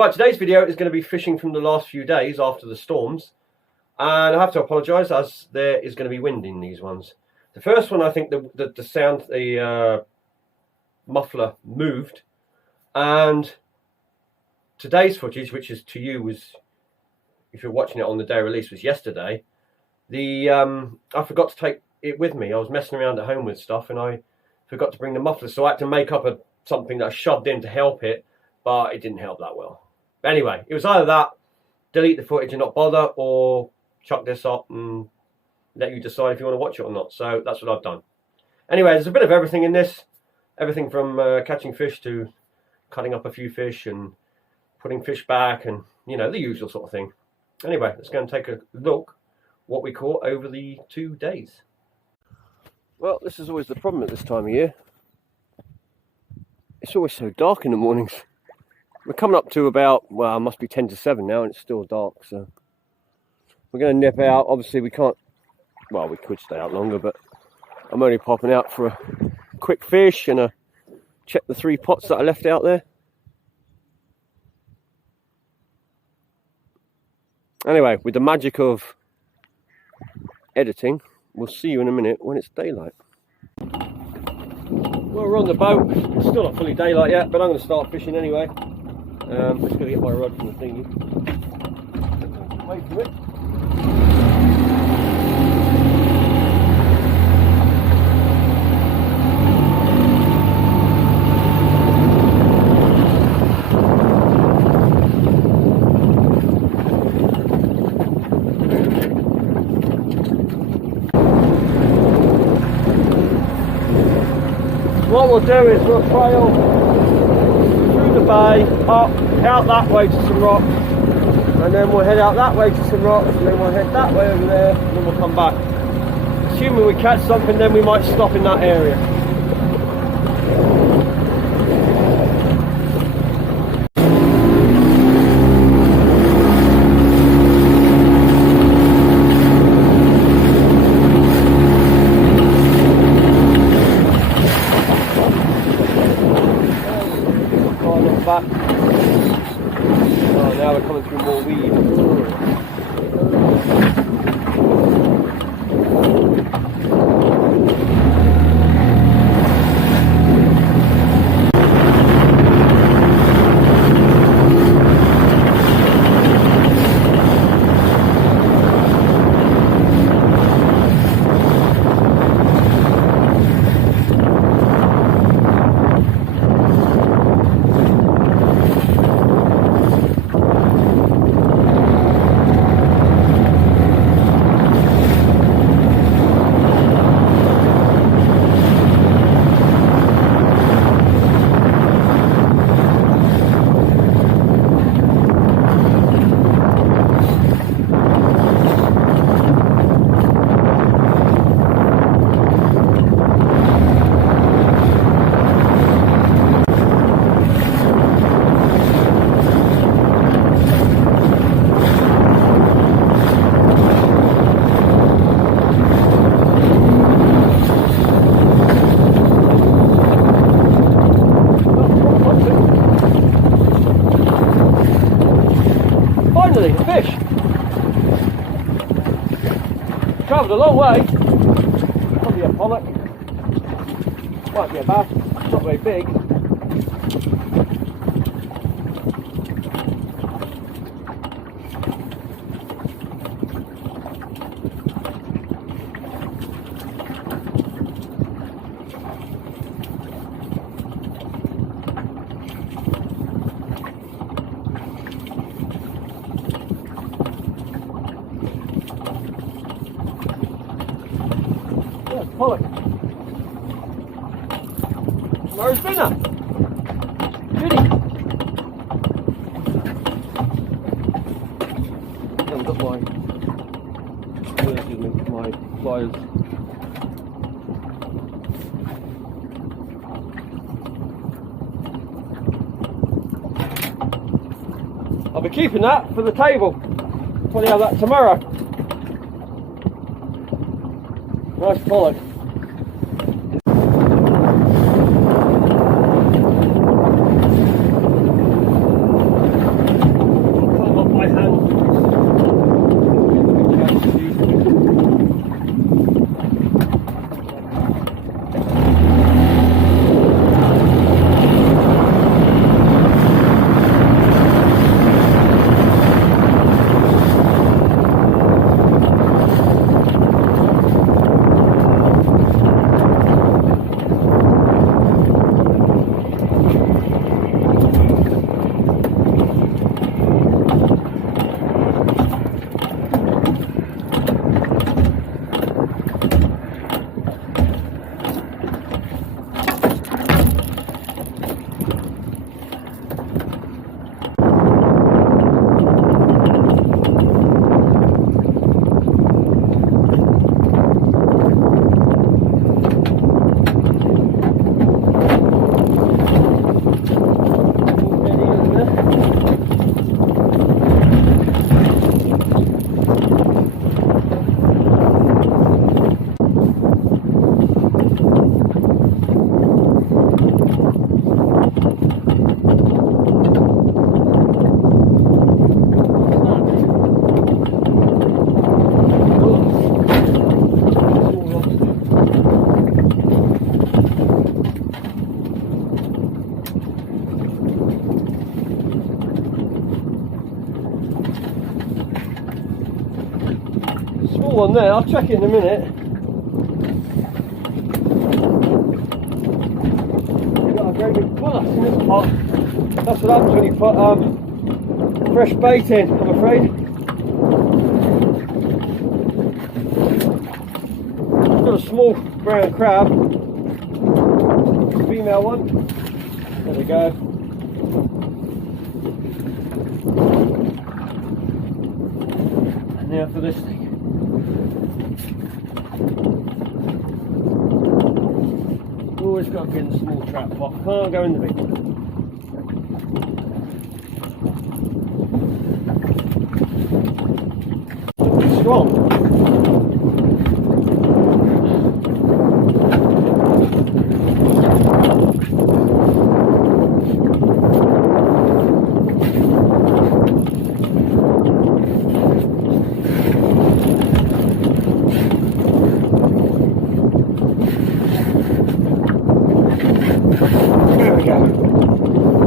Right, today's video is going to be fishing from the last few days after the storms. And I have to apologise as there is going to be wind in these ones. The first one, I think the sound, the muffler moved. And today's footage, which is to you, was, if you're watching it on the day of release, was yesterday. I forgot to take it with me. I was messing around at home with stuff and I forgot to bring the muffler. So I had to make up something that I shoved in to help it. But it didn't help that well. But anyway, it was either that, delete the footage and not bother, or chuck this up and let you decide if you want to watch it or not. So that's what I've done. Anyway, there's a bit of everything in this. Everything from catching fish to cutting up a few fish and putting fish back and, you know, the usual sort of thing. Anyway, let's go and take a look what we caught over the 2 days. Well, this is always the problem at this time of year. It's always so dark in the mornings. We're coming up to about, well, it must be 10 to 7 now and it's still dark, so we're going to nip out. Obviously we can't, well, we could stay out longer, but I'm only popping out for a quick fish and check the 3 pots that I left out there. Anyway, with the magic of editing, we'll see you in a minute when it's daylight. Well, we're on the boat. It's still not fully daylight yet, but I'm going to start fishing anyway. I'm just going to get my rod from the thingy. Wait for it. What we'll do is we'll trail through the bay, up, out that way to some rocks, and then we'll head out that way to some rocks, and then we'll head that way over there, and then we'll come back. Assuming we catch something, then we might stop in that area. Back. Oh, now we're coming through more weed. Fish. Travelled a long way. Probably a pollock. Might be a bass. Not very big. Pollock. Where's dinner? Judy. I haven't got my pliers. I'll be keeping that for the table. Probably have that tomorrow. Nice pollock. one there. I'll check it in a minute. You've got a very big ballast in this pot. That's what happens when you put fresh bait in, I'm afraid. I've got a small brown crab, female one. There we go. And now for this thing. Always got to get in the small trap pot, can't go in the big one. Strong.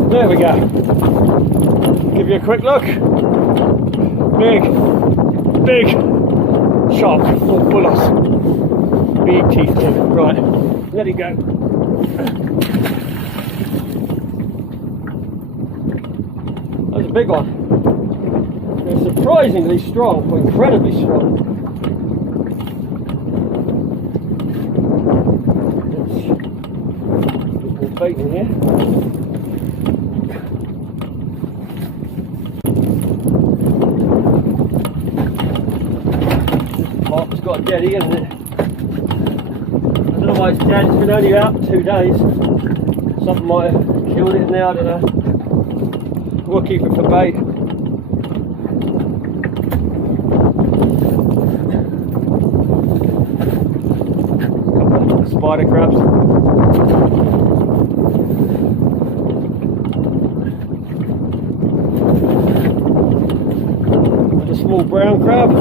There we go. Give you a quick look. Big shark, full bullets. Big teeth in. Right, let it go. That's a big one. They're surprisingly strong, or incredibly strong. Let's put more bait in here. It's got a jetty, isn't it? I don't know why it's dead. It's been only out 2 days. Something might have killed it now, I don't know. We'll keep it for bait. Couple of spider crabs. And a small brown crab.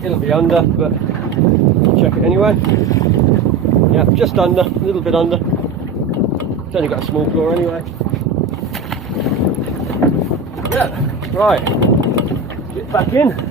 It'll be under, but check it anyway. Yeah, just under, a little bit under. It's only got a small claw anyway. Yeah, right. Get back in.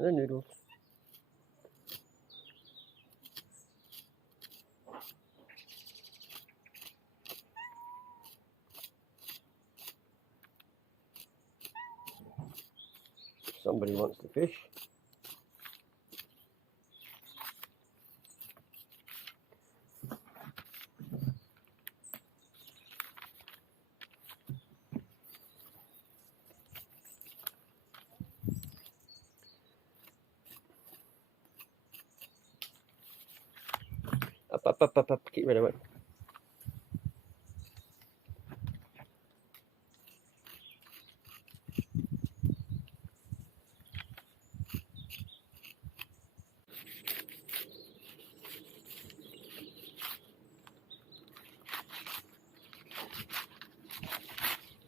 And the noodles. Somebody wants to fish. Up, get rid of it.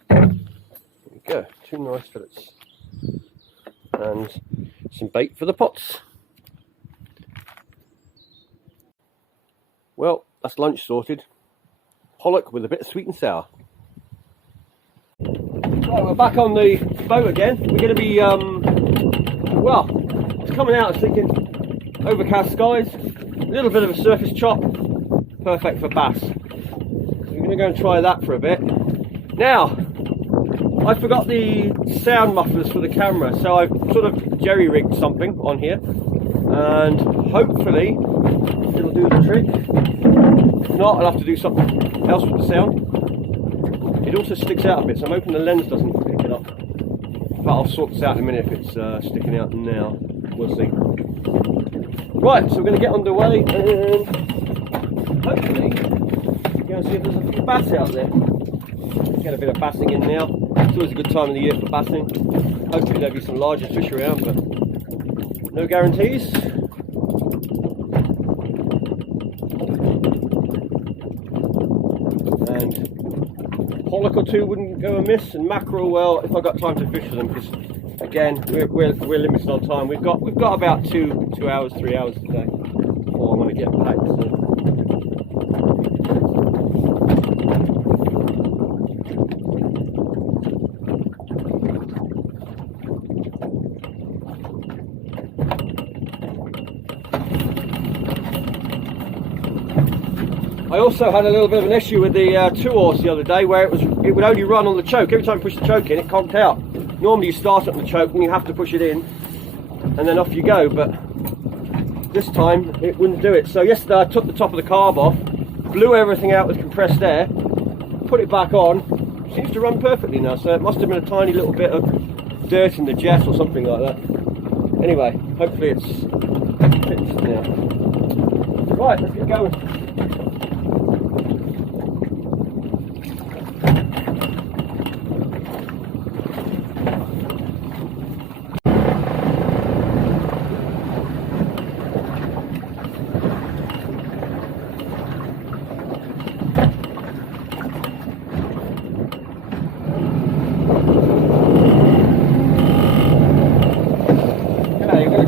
There we go, 2 nice fillets. And some bait for the pots. Well, that's lunch sorted. pollock with a bit of sweet and sour. Right, we're back on the boat again. We're going to be, well, it's coming out, I was thinking, overcast skies, a little bit of a surface chop, perfect for bass. So we're going to go and try that for a bit. Now, I forgot the sound mufflers for the camera, so I've sort of jerry-rigged something on here, and hopefully it'll do the trick. If not, I'll have to do something else with the sound. It also sticks out a bit, so I'm hoping the lens doesn't pick it up. But I'll sort this out in a minute if it's sticking out now. We'll see. Right, so we're going to get underway and hopefully go and see if there's a few bass out there. Get a bit of bassing in now. It's always a good time of the year for bassing. Hopefully there'll be some larger fish around, but no guarantees. And pollock or two wouldn't go amiss, and mackerel, well, if I got time to fish them, because again we're limited on time. We've got about 2 hours, 3 hours today before I want to get back. So. I also had a little bit of an issue with the 2-horse the other day, where it would only run on the choke. Every time you push the choke in, it conked out. Normally you start up the choke and you have to push it in, and then off you go. But this time it wouldn't do it. So yesterday I took the top of the carb off, blew everything out with compressed air, put it back on. Seems to run perfectly now. So it must have been a tiny little bit of dirt in the jet or something like that. Anyway, hopefully it's fixed now. Right, let's get going.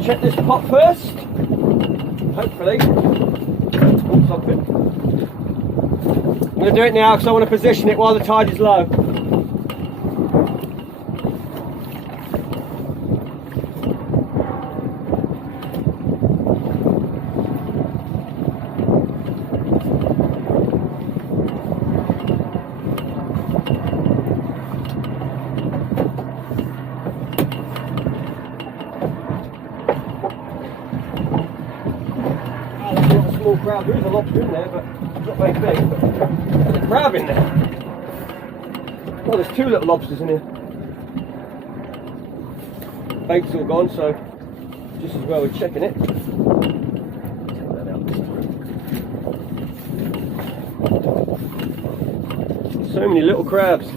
Check this pot first, hopefully. Oh, something. I'm going to do it now because I want to position it while the tide is low. Small crab. There is a lobster in there, but it's not very big. But there's a crab in there. Well, there's 2 little lobsters in here. Bait's all gone, so just as well we're checking it. Take that out this time. So many little crabs.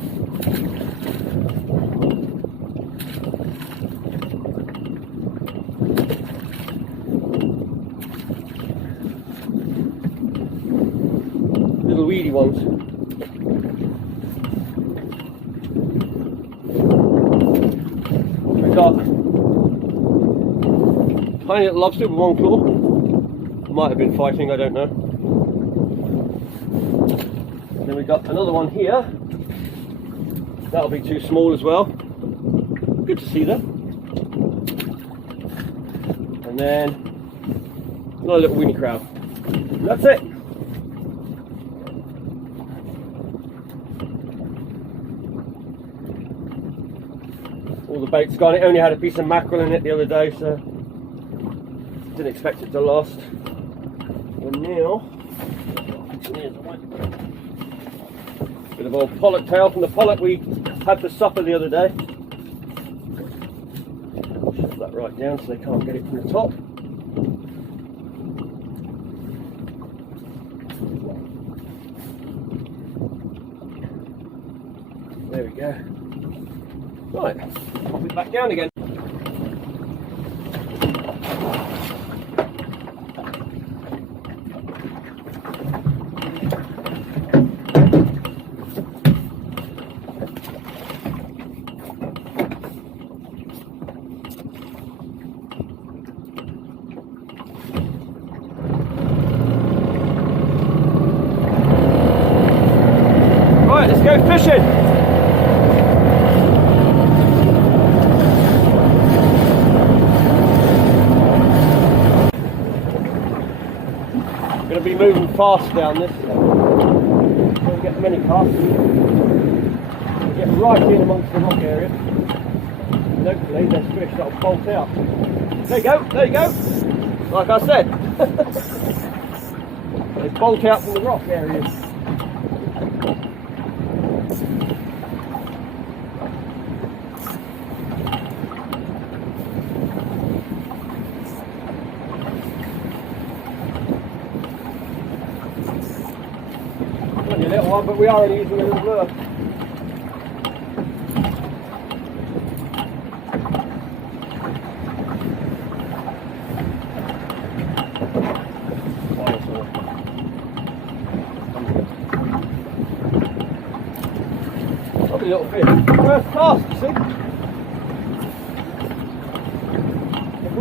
Little weedy ones. We've got tiny little lobster with 1 claw. Might have been fighting, I don't know. And then we've got another one here. That'll be too small as well. Good to see them. And then another little weeny crab. And that's it. All the bait's gone. It only had a piece of mackerel in it the other day, so didn't expect it to last. And now, bit of old pollock tail from the pollock we had for supper the other day. Shove that right down so they can't get it from the top. There we go. Right, pop it back down again. go fishing. Going to be moving fast down this. We'll get the mini cast. We'll get right in amongst the rock area. And hopefully there's fish that'll bolt out. There you go, there you go. Like I said. They bolt out from the rock areas. Only a little one, but we are only using a little lure. Lovely little fish. First cast, you see. If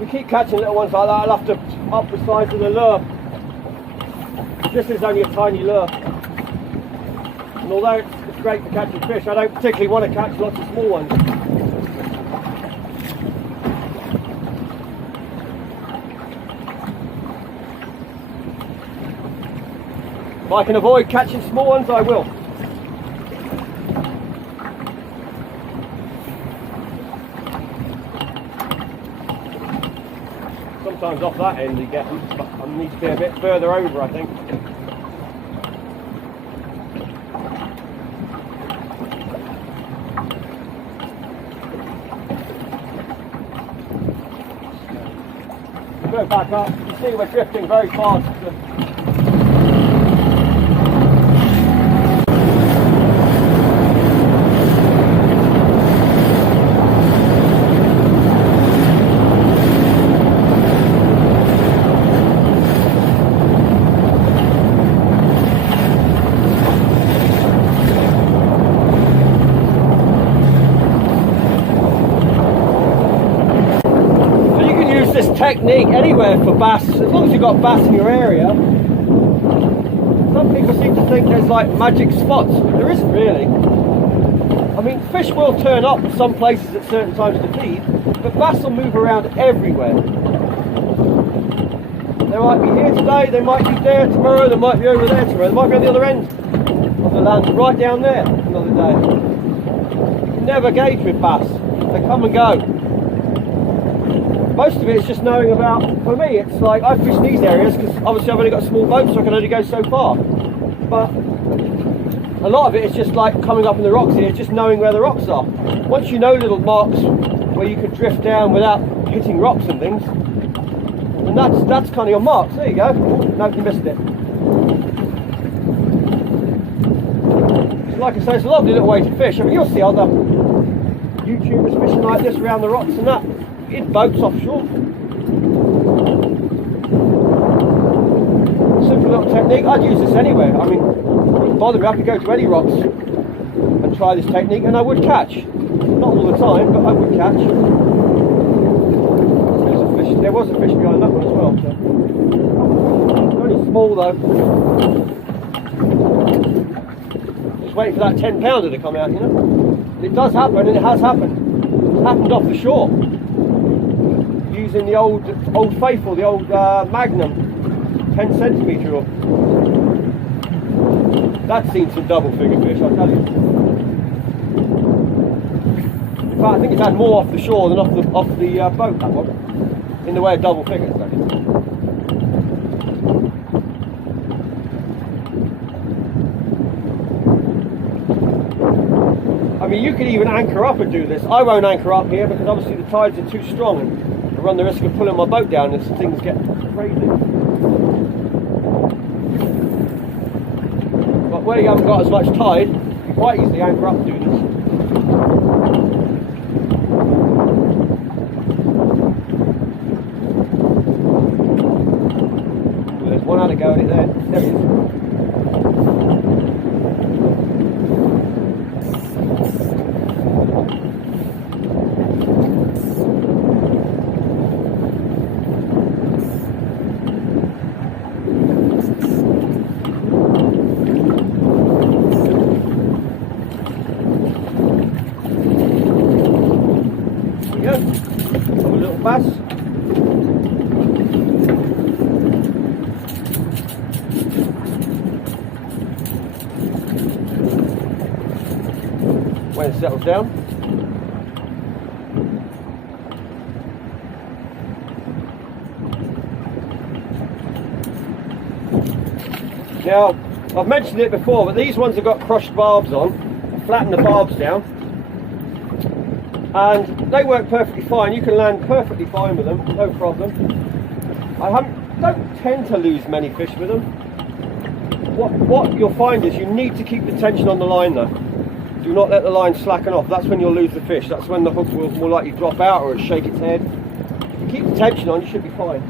we keep catching little ones like that, I'll have to up the size of the lure. This is only a tiny lure, and although it's great for catching fish, I don't particularly want to catch lots of small ones. If I can avoid catching small ones, I will. Sometimes off that end you get them, but I need to be a bit further over, I think. Go back up, you see we're drifting very fast. Technique anywhere for bass, as long as you've got bass in your area. Some people seem to think there's like magic spots. There isn't really. I mean, fish will turn up some places at certain times to feed, but bass will move around everywhere. They might be here today, they might be there tomorrow, they might be over there tomorrow, they might be on the other end of the land, right down there another day. You can never gauge with bass. They come and go. Most of it is just knowing about, for me, it's like I fish these areas because obviously I've only got a small boat, so I can only go so far. But a lot of it is just like coming up in the rocks here, just knowing where the rocks are. Once you know little marks where you can drift down without hitting rocks and things, and that's kind of your marks. There you go. No, you missed it. So like I say, it's a lovely little way to fish. I mean, you'll see other YouTubers fishing like this around the rocks and that. In boats offshore. Simple little technique. I'd use this anywhere. I mean, it wouldn't bother me. I could go to any rocks and try this technique and I would catch. Not all the time, but I would catch. There's a fish. There was a fish behind that one as well. So. Only small though. Just waiting for that 10-pounder to come out, you know. It does happen, and it has happened. It's happened off the shore. Using the old faithful, the old Magnum 10 centimetre hook. That's seen some double figure fish, I'll tell you. In fact, I think it's had more off the shore than off the boat, that one. In the way of double figures, that is. I mean, you could even anchor up and do this. I won't anchor up here because obviously the tides are too strong and I run the risk of pulling my boat down as things get crazy. But where you haven't got as much tide, you can quite easily anchor up and do this. Ooh, there's one had a go at it there. There it is. bass. When it settles down. Now, I've mentioned it before, but these ones have got crushed barbs on. Flatten the barbs down, and they work perfectly fine. You can land perfectly fine with them, no problem. I don't tend to lose many fish with them. What you'll find is you need to keep the tension on the line though. Do not let the line slacken off. That's when you'll lose the fish. That's when the hook will more likely drop out or it'll shake its head. If you keep the tension on, you should be fine.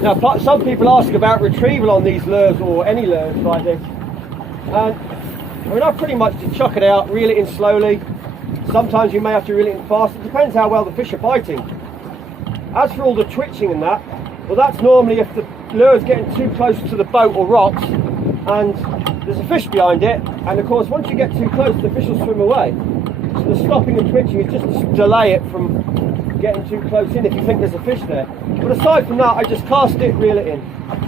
Now, some people ask about retrieval on these lures or any lures like this, and I mean, I pretty much just chuck it out, reel it in slowly. Sometimes you may have to reel it in fast. It depends how well the fish are biting. As for all the twitching and that, well, that's normally if the lure's getting too close to the boat or rocks and there's a fish behind it, and of course once you get too close the fish will swim away. So the stopping and twitching is just to delay it from getting too close in if you think there's a fish there. But aside from that, I just cast it, reel it in.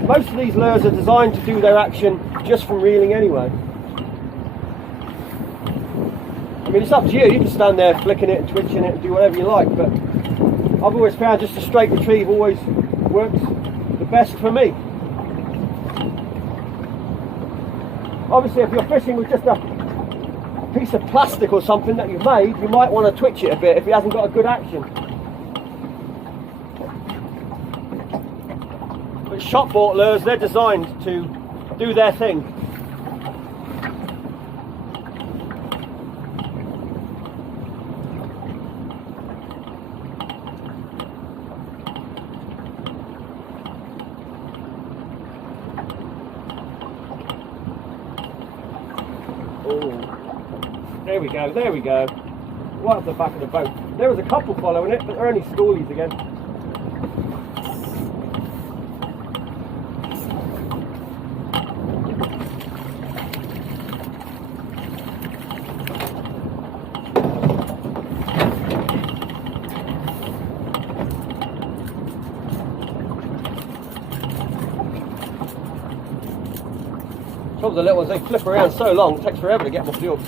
Most of these lures are designed to do their action just from reeling anyway. I mean, it's up to you. You can stand there flicking it and twitching it and do whatever you like, but I've always found just a straight retrieve always works the best for me. Obviously, if you're fishing with just a piece of plastic or something that you've made, you might want to twitch it a bit if it hasn't got a good action. But shop bought lures, they're designed to do their thing. There we go, there we go. Right at the back of the boat. There was a couple following it, but they're only schoolies again. Some of the little ones, they flip around so long, it takes forever to get them off the hook.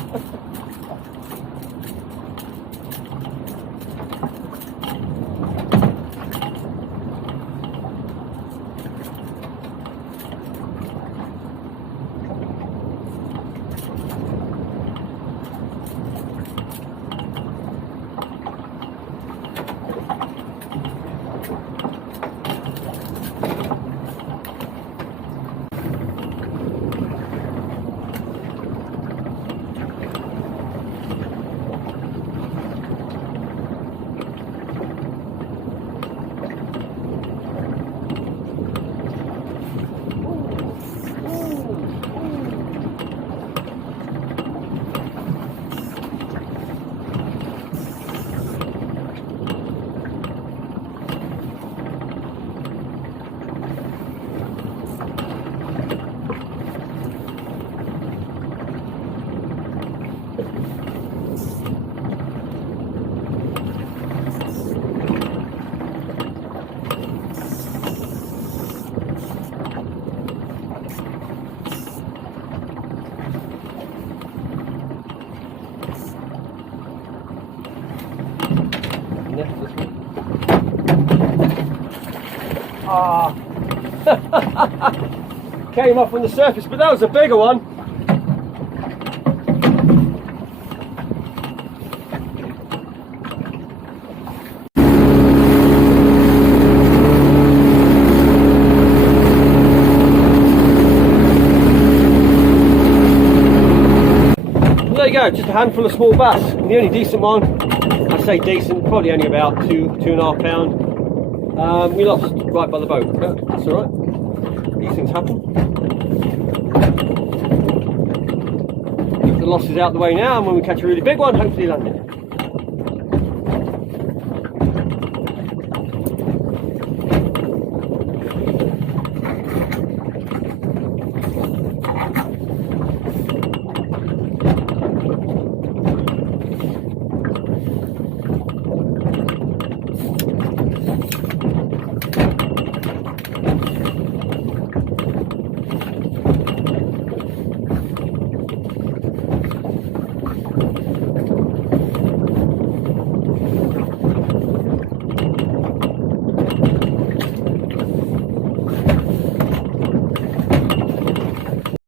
Ah, came off on the surface, but that was a bigger one. There you go, just a handful of small bass. And the only decent one, I say decent, probably only about 2.5 pound. We lost right by the boat, but that's all right. These things happen. Get the losses out the way now, and when we catch a really big one, hopefully land it.